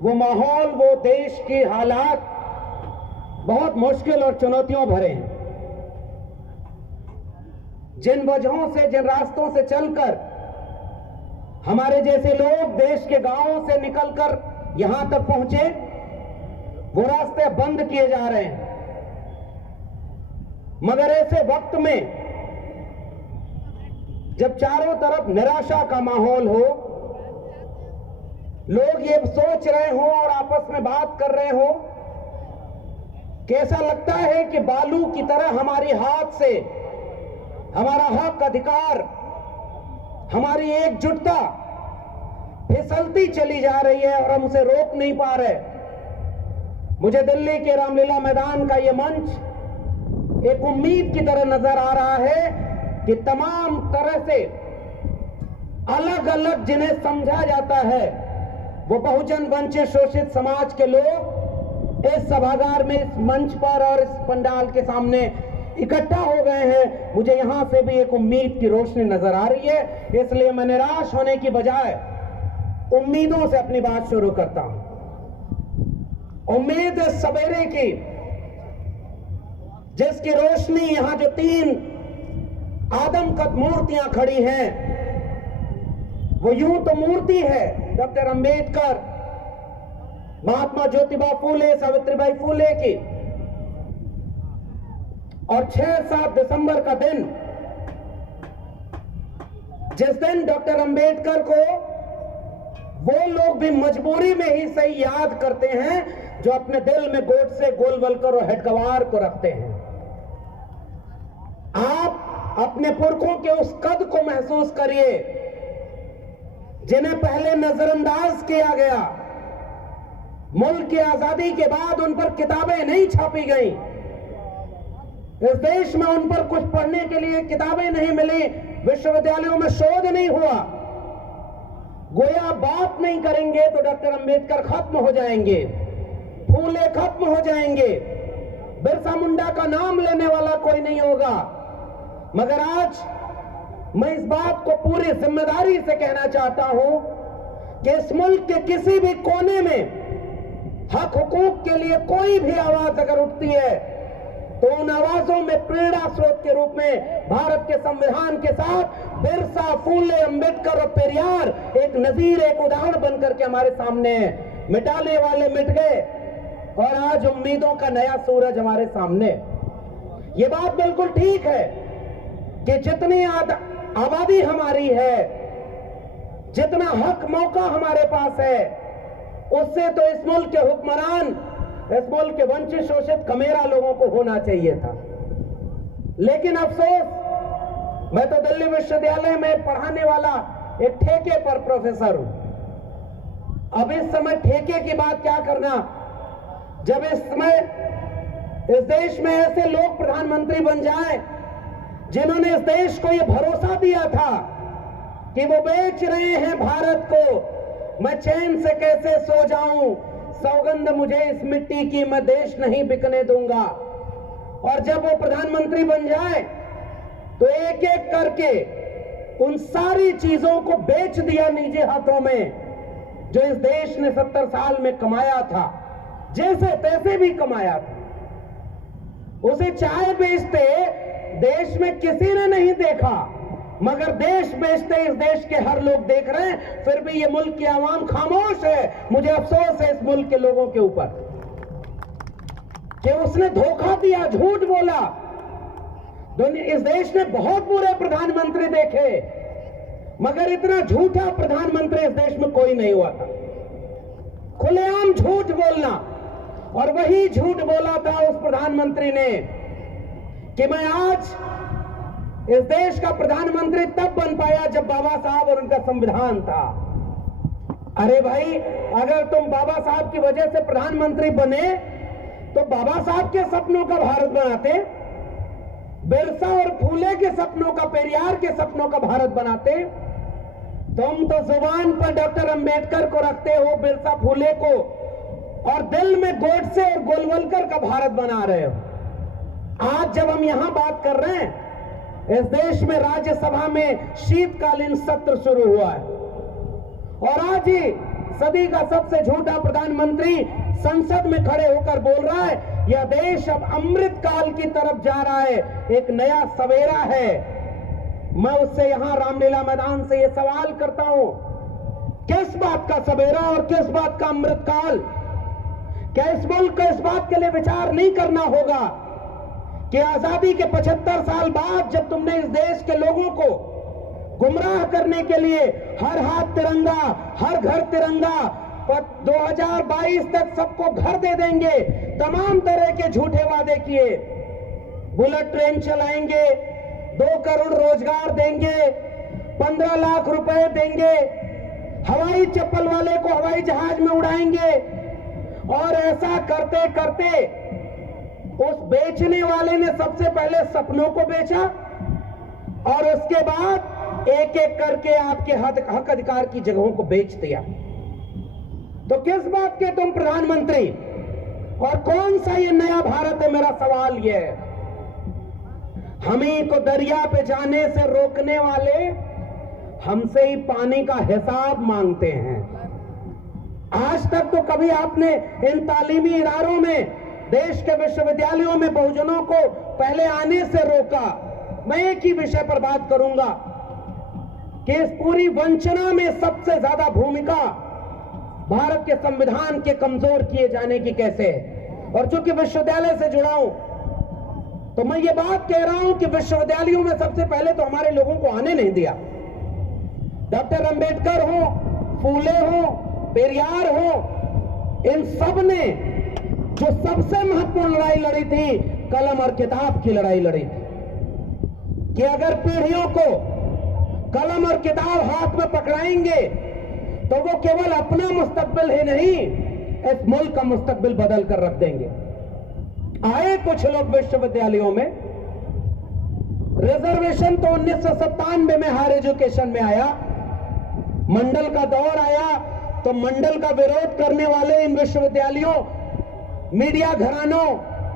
वो माहौल, वो देश की हालात बहुत मुश्किल और चुनौतियों भरे हैं। जिन वजहों से, जिन रास्तों से चलकर हमारे जैसे लोग देश के गांवों से निकलकर यहां तक पहुंचे, वो रास्ते बंद किए जा रहे हैं। मगर ऐसे वक्त में जब चारों तरफ निराशा का माहौल हो, लोग ये सोच रहे हो और आपस में बात कर रहे हो कि ऐसा लगता है कि बालू की तरह हमारी हाथ से हमारा हक, अधिकार, हमारी एकजुटता फिसलती चली जा रही है और हम उसे रोक नहीं पा रहे। मुझे दिल्ली के रामलीला मैदान का यह मंच एक उम्मीद की तरह नजर आ रहा है कि तमाम तरह से अलग अलग जिन्हें समझा जाता है, वो बहुजन वंचित शोषित समाज के लोग इस सभागार में, इस मंच पर और इस पंडाल के सामने इकट्ठा हो गए हैं। मुझे यहां से भी एक उम्मीद की रोशनी नजर आ रही है, इसलिए मैं निराश होने की बजाय उम्मीदों से अपनी बात शुरू करता हूं। उम्मीद सवेरे की, जिसकी रोशनी यहां जो 3 आदमकद मूर्तियां खड़ी हैं, वो यूं तो मूर्ति है डॉक्टर अंबेडकर, महात्मा ज्योतिबा फूले, सावित्रीबाई फूले की, और 6-7 दिसंबर का दिन, जिस दिन डॉक्टर अंबेडकर को वो लोग भी मजबूरी में ही सही याद करते हैं जो अपने दिल में गोडसे, गोलवलकर और हेडगवार को रखते हैं। आप अपने पुरखों के उस कद को महसूस करिए जिन्हें पहले नजरअंदाज किया गया। मुल्क की आजादी के बाद उन पर किताबें नहीं छापी गई, इस देश में उन पर कुछ पढ़ने के लिए किताबें नहीं मिली, विश्वविद्यालयों में शोध नहीं हुआ। गोया बात नहीं करेंगे तो डॉक्टर अंबेडकर खत्म हो जाएंगे, फूले खत्म हो जाएंगे, बिरसा मुंडा का नाम लेने वाला कोई नहीं होगा। मगर आज मैं इस बात को पूरी जिम्मेदारी से कहना चाहता हूं कि इस मुल्क के किसी भी कोने में हक हुकूक के लिए कोई भी आवाज अगर उठती है तो उन आवाजों में प्रेरणा स्रोत के रूप में भारत के संविधान के साथ बिरसा, फूले, अंबेडकर और पेरियार एक नजीर, एक उदाहरण बनकर के हमारे सामने है। मिटाने वाले मिट गए और आज उम्मीदों का नया सूरज हमारे सामने। ये बात बिल्कुल ठीक है कि जितनी आबादी हमारी है, जितना हक मौका हमारे पास है, उससे तो इस मुल्क के हुक्मरान, इस मुल्क के वंचित शोषित कमेरा लोगों को होना चाहिए था। लेकिन अफसोस, मैं तो दिल्ली विश्वविद्यालय में पढ़ाने वाला एक ठेके पर प्रोफेसर हूं। अब इस समय ठेके की बात क्या करना, जब इस समय इस देश में ऐसे लोग प्रधानमंत्री बन जाएं जिन्होंने इस देश को यह भरोसा दिया था कि वो बेच रहे हैं भारत को, मैं चैन से कैसे सो जाऊं, सौगंध मुझे इस मिट्टी की, मैं देश नहीं बिकने दूंगा। और जब वो प्रधानमंत्री बन जाए तो एक एक करके उन सारी चीजों को बेच दिया निजी हाथों में जो इस देश ने 70 साल में कमाया था, जैसे तैसे भी कमाया था। उसे चाय बेचते देश में किसी ने नहीं देखा, मगर देश बेचते इस देश के हर लोग देख रहे हैं, फिर भी ये मुल्क की आवाम खामोश है। मुझे अफसोस है इस मुल्क के लोगों के ऊपर कि उसने धोखा दिया, झूठ बोला। इस देश ने बहुत बुरे प्रधानमंत्री देखे, मगर इतना झूठा प्रधानमंत्री इस देश में कोई नहीं हुआ था। खुलेआम झूठ बोलना, और वही झूठ बोला था उस प्रधानमंत्री ने कि मैं आज इस देश का प्रधानमंत्री तब बन पाया जब बाबा साहब और उनका संविधान था। अरे भाई, अगर तुम बाबा साहब की वजह से प्रधानमंत्री बने तो बाबा साहब के सपनों का भारत बनाते, बिरसा और फूले के सपनों का, पेरियार के सपनों का भारत बनाते। तुम तो जुबान पर डॉक्टर अंबेडकर को रखते हो, बिरसा, फूले को, और दिल में गोडसे और गोलवलकर का भारत बना रहे हो। आज जब हम यहां बात कर रहे हैं, इस देश में राज्यसभा में शीतकालीन सत्र शुरू हुआ है और आज ही सदी का सबसे झूठा प्रधानमंत्री संसद में खड़े होकर बोल रहा है यह देश अब अमृत काल की तरफ जा रहा है, एक नया सवेरा है। मैं उससे यहां रामलीला मैदान से यह सवाल करता हूं, किस बात का सवेरा और किस बात का अमृत काल? क्या इस मुल्क को इस बात के लिए विचार नहीं करना होगा कि आजादी के 75 साल बाद जब तुमने इस देश के लोगों को गुमराह करने के लिए हर हाथ तिरंगा, हर घर तिरंगा, 2022 तक सबको घर दे देंगे, तमाम तरह के झूठे वादे किए, बुलेट ट्रेन चलाएंगे, 2 करोड़ रोजगार देंगे, 15 लाख रुपए देंगे, हवाई चप्पल वाले को हवाई जहाज में उड़ाएंगे, और ऐसा करते करते उस बेचने वाले ने सबसे पहले सपनों को बेचा और उसके बाद एक एक करके आपके हक अधिकार की जगहों को बेच दिया। तो किस बात के तुम प्रधानमंत्री और कौन सा ये नया भारत है? मेरा सवाल ये है, हमी को दरिया पे जाने से रोकने वाले हमसे ही पानी का हिसाब मांगते हैं। आज तक तो कभी आपने इन तालीमी इदारों में, देश के विश्वविद्यालयों में बहुजनों को पहले आने से रोका। मैं एक ही विषय पर बात करूंगा कि इस पूरी वंचना में सबसे ज्यादा भूमिका भारत के संविधान के कमजोर किए जाने की कैसे है। और चूंकि विश्वविद्यालय से जुड़ा हूं तो मैं ये बात कह रहा हूं कि विश्वविद्यालयों में सबसे पहले तो हमारे लोगों को आने नहीं दिया। डॉक्टर अंबेडकर हो, फूले हो, पेरियार हो, इन सब ने जो सबसे महत्वपूर्ण लड़ाई लड़ी थी, कलम और किताब की लड़ाई लड़ी थी कि अगर पीढ़ियों को कलम और किताब हाथ में पकड़ाएंगे तो वो केवल अपना मुस्तकबिल ही नहीं, इस मुल्क का मुस्तकबिल बदल कर रख देंगे। आए कुछ लोग विश्वविद्यालयों में, रिजर्वेशन तो 1997 में हायर एजुकेशन में आया, मंडल का दौर आया तो मंडल का विरोध करने वाले इन विश्वविद्यालयों, मीडिया घरानों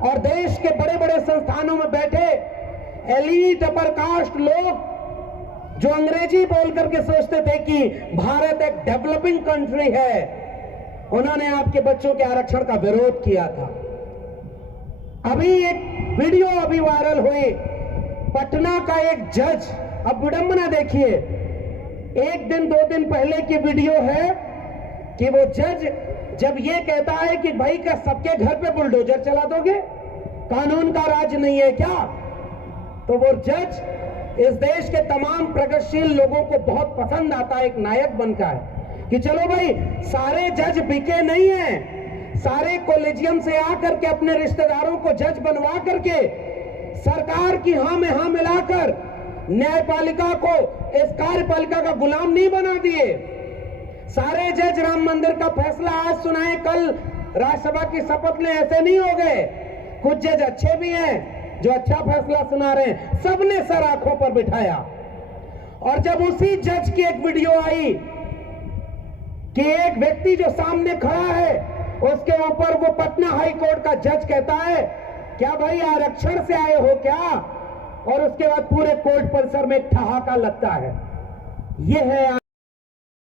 और देश के बड़े बड़े संस्थानों में बैठे एलीट अपर कास्ट लोग जो अंग्रेजी बोल करके सोचते थे कि भारत एक डेवलपिंग कंट्री है, उन्होंने आपके बच्चों के आरक्षण का विरोध किया था। अभी एक वीडियो अभी वायरल हुई, पटना का एक जज, अब विडंबना देखिए, 1 दिन 2 दिन पहले की वीडियो है कि वो जज जब ये कहता है कि भाई क्या सबके घर पे बुलडोजर चला दोगे, कानून का राज नहीं है क्या? तो वो जज इस देश के तमाम प्रगतिशील लोगों को बहुत पसंद आता है, एक नायक बनता है कि चलो भाई सारे जज बिके नहीं हैं, सारे कॉलेजियम से आकर के अपने रिश्तेदारों को जज बनवा करके सरकार की हां में हां मिलाकर न्यायपालिका को इस कार्यपालिका का गुलाम नहीं बना दिए। सारे जज राम मंदिर का फैसला आज सुनाए, कल राज्यसभा की शपथ में ऐसे नहीं हो गए। कुछ जज अच्छे भी हैं जो अच्छा फैसला सुना रहे हैं, सबने सर आंखों पर बिठाया। और जब उसी जज की एक वीडियो आई कि एक व्यक्ति जो सामने खड़ा है उसके ऊपर वो पटना हाई कोर्ट का जज कहता है क्या भाई आरक्षण से आए हो क्या, और उसके बाद पूरे कोर्ट परिसर में एक ठहाका लगता है। यह है